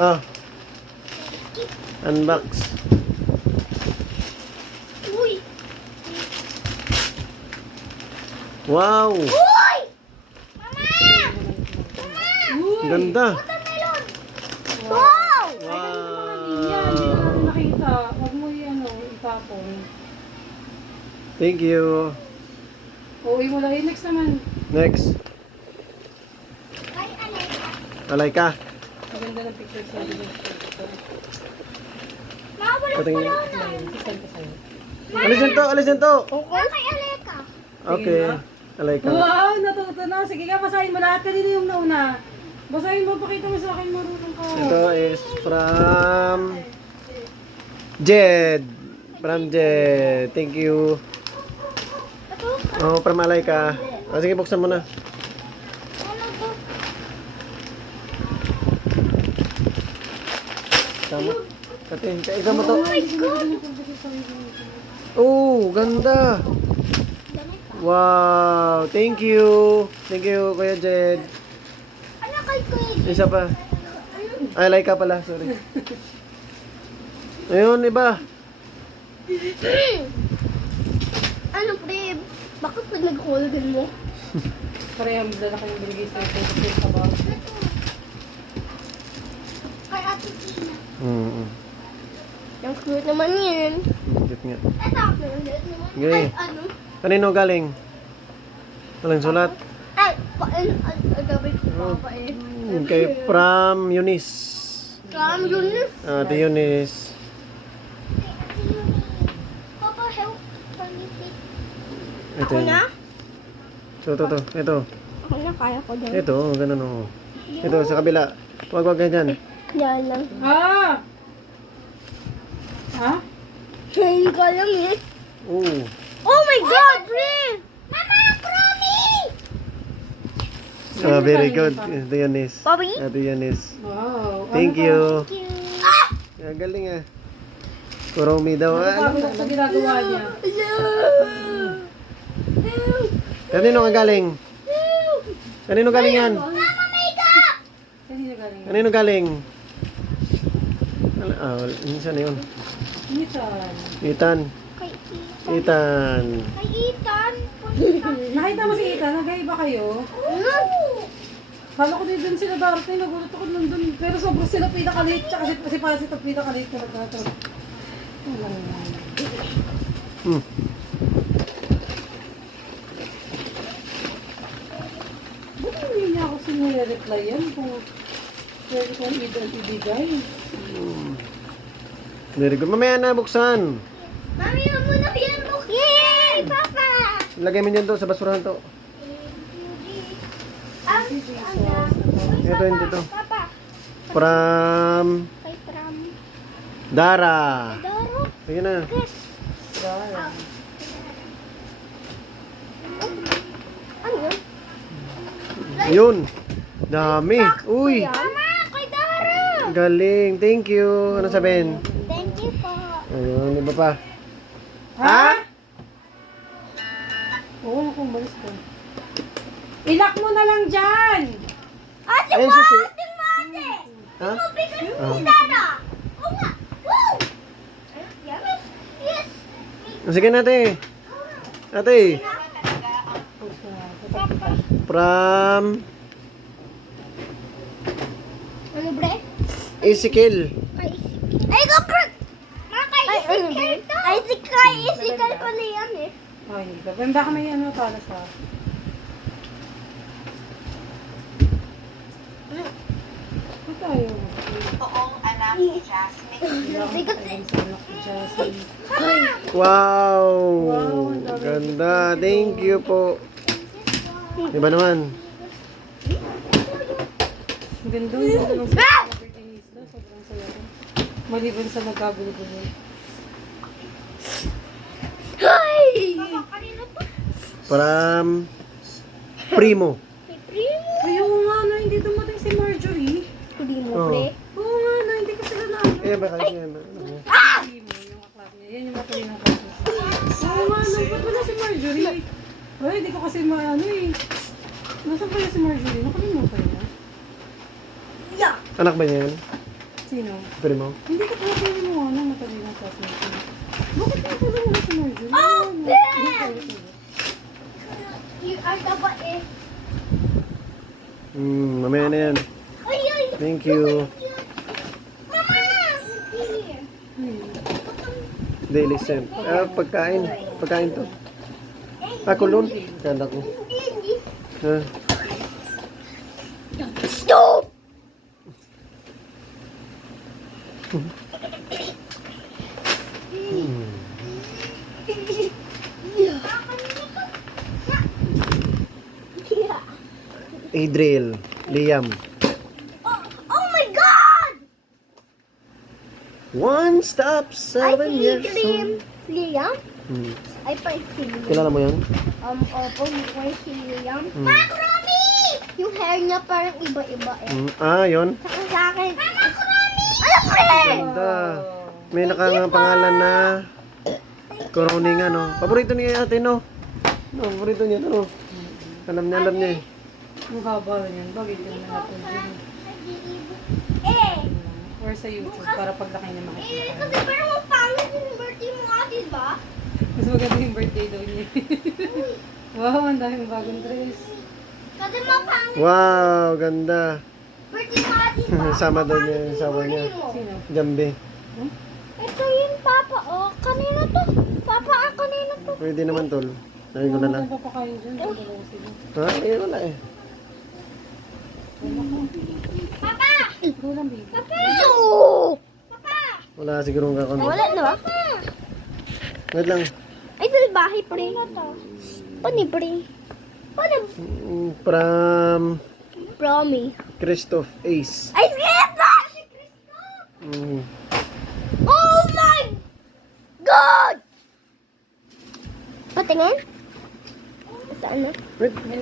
Ah. Unbox. Uy! Wow! Uy! Mama! Ganda. Watermelon! Wow! Hindi yan, hindi na natin nakita. Huwag mo itapon. Thank you. Uwi mo lang. Next naman. Next. Ay, Aleka. Alay ka. Maganda ng picture sa video. Mama, walang Patingin. palawan. Saan ka sa'yo? Alisin to, alisin to. Okay, kay Aleka. Okay. Alay ka. Wow, natuto na. Sige nga, basahin mo lahat. Kanina yung nauna. Basahin mo, pakita mo sa akin, marunong ka. Ito is from Jed. From Jed. Thank you. Ito, Oh, from Alay ka. Ah, sige, buksan mo na. ano to? Tama. Katin, ikaw mo to. Oh my God! Oh, ganda. Wow, thank you. Thank you, Kuya Jed. Ano kay Kuya? Isa pa. Ay, Alay ka pala, sorry. Ayun, iba. Ano, pre? Bakit pinag-holden mo? Parehang dala kayong binigay sa ito. Kasi sa bawah. Kay Ate Tina. Mm. Ang cute naman yan. Cute nga. Ito, ang cute naman. Okay. Ay, ano? Kanino galing? Walang sulat. Ay, agawin ko papa eh. Kay from Eunice. From Yunus. Ate Eunice. Papa, help. Ito Ako yun. na? Ito. Ito. Ako na, kaya ko dyan. Ito, ganun o. Ito, sa kabila. Wag ganyan. Yan lang. Ah! Ha? Hindi ko alam eh. Oh. Oh my God, pre! Mama, Chromie! Ah, very good. Ate Eunice. Bobby? Ate Eunice. Wow. Thank Ano you. Ah! Ah, galing ah. Kuromi daw. Ano Ah, pa sa ginagawa niya? kanino ka galing? Kanino galing yan? Mama, makeup! Kanina galing. Kanino galing? Ah, minsan na yun. Nitan. Ethan. Kay Ethan. Kay Ethan. Nakita mo si Ethan? Nagkaiba kayo? Ano? Kala ko din dun sila darating. Nagulat ako nandun. Pero sobrang sila pinakalit. Tsaka si Pasit ang pinakalit na nagtatawag. Wala na. Hmm. Ba't hindi niya ako sinire-reply yan kung pwede kong ibigay? Very good. Mamaya na buksan. Mami, huwag mo na yan buksin! Papa! Lagay mo dyan to sa basurahan to. Ito, hindi to. Papa! From Kay Tram. Dara. Doro. Sige na. Dara. Ano yun? Yun. Dami. Uy. Mama, kay Dara! Galing. Thank you. Ano sabihin? Thank you po. Ayun. Iba pa. Ha? Oo, naku, umalis ko. Ilak mo na lang dyan! Ate Ayun, mo! susi. Ate mo, ate! Ha? Mabigat mo si Dara! Oo nga! Woo! Yes! Yes! Sige na, ate. Ate. From Ano, bre? Ezekiel. Ay, go, bro! Ma, kay Isikal to! Ay, kay Isikal pala yan eh. Ay, hindi ka. Baka may ano para sa... Ano tayo? Toong anak ni Jasmine. Bigat eh. Ayun sa anak ni Jasmine. Wow. Wow, ang dami. Ganda. Thank you po. Iba naman. Ang ganda ng sa birthday sobrang saya ko. Maliban sa nagkagulo-gulo. Hi! Kanino to? From Primo. Kay Primo. Ay, oo nga na, hindi dumating si Marjorie. Primo, Oh. pre. Oo nga na, hindi ko sila na ano. Eh, baka yan. Hindi mo, yung kaklase niya. Yan yung matuloy ng kaklase. Oo nga na, ba't wala si Marjorie? Ay, hindi ko kasi maano eh. Nasaan kaya si Marjorie? Nakalimutan niya. Yeah. Anak ba niya yan? Sino? Primo. Hindi ka pala pwede mo ano, matabi ng classmate mo. Bakit yung pala mo si Marjorie? Oh, Ano? Ben! Hindi tayo tuloy. You are the bait. Mamaya na yan. Ay, ay. Thank you. Mama! Here. Daily send. Pagkain. Pagkain to. Kulon. Kala ko. Hindi. Ha? Stop! Adriel. Liam. Oh my God! One stop, 7 years Liam. old. Liam? Hmm. Ay, pa si Liam. Kilala mo yan? Opo, mukhang si Liam. Mama, Kurami! Yung hair niya parang iba-iba eh. Yun. Saka sa akin. Mama, Kurami! Ano, friend? Ganda. May nakangapangalan na Coroni nga, no? Paborito niya ate, no? No, paborito niya, no? Alam niya eh. Ang haba niyan. Bagay ka na natin dyan. Eh! Or sa YouTube, para paglaki niya makikita. Kasi parang mapangit yung birthday mo nga, diba? Mas maganda yung birthday daw niya. Wow, ang daming bagong dress. Kasi mapangit Wow, ganda. birthday mo nga, diba? Sama daw niya yung sawa niya. Sino? Jambi. Ito yun, Papa. Oh, kanina to. Papa, kanina to. Pwede naman, tol. Sabi ko na lang. Ano pa kayo dyan? Dalawa sila. Ha? Wala eh. Papa! Go lang, baby. Papa! Papa! Wala siguro kakon. Wala na ba? Wait lang. Ay, salbahe, pre. Pani, pre. Pani, From promi. Christoph Ace. Ay, skip na! Si Cristo! Mm. Oh my God! Patingin? Saan na? Wait.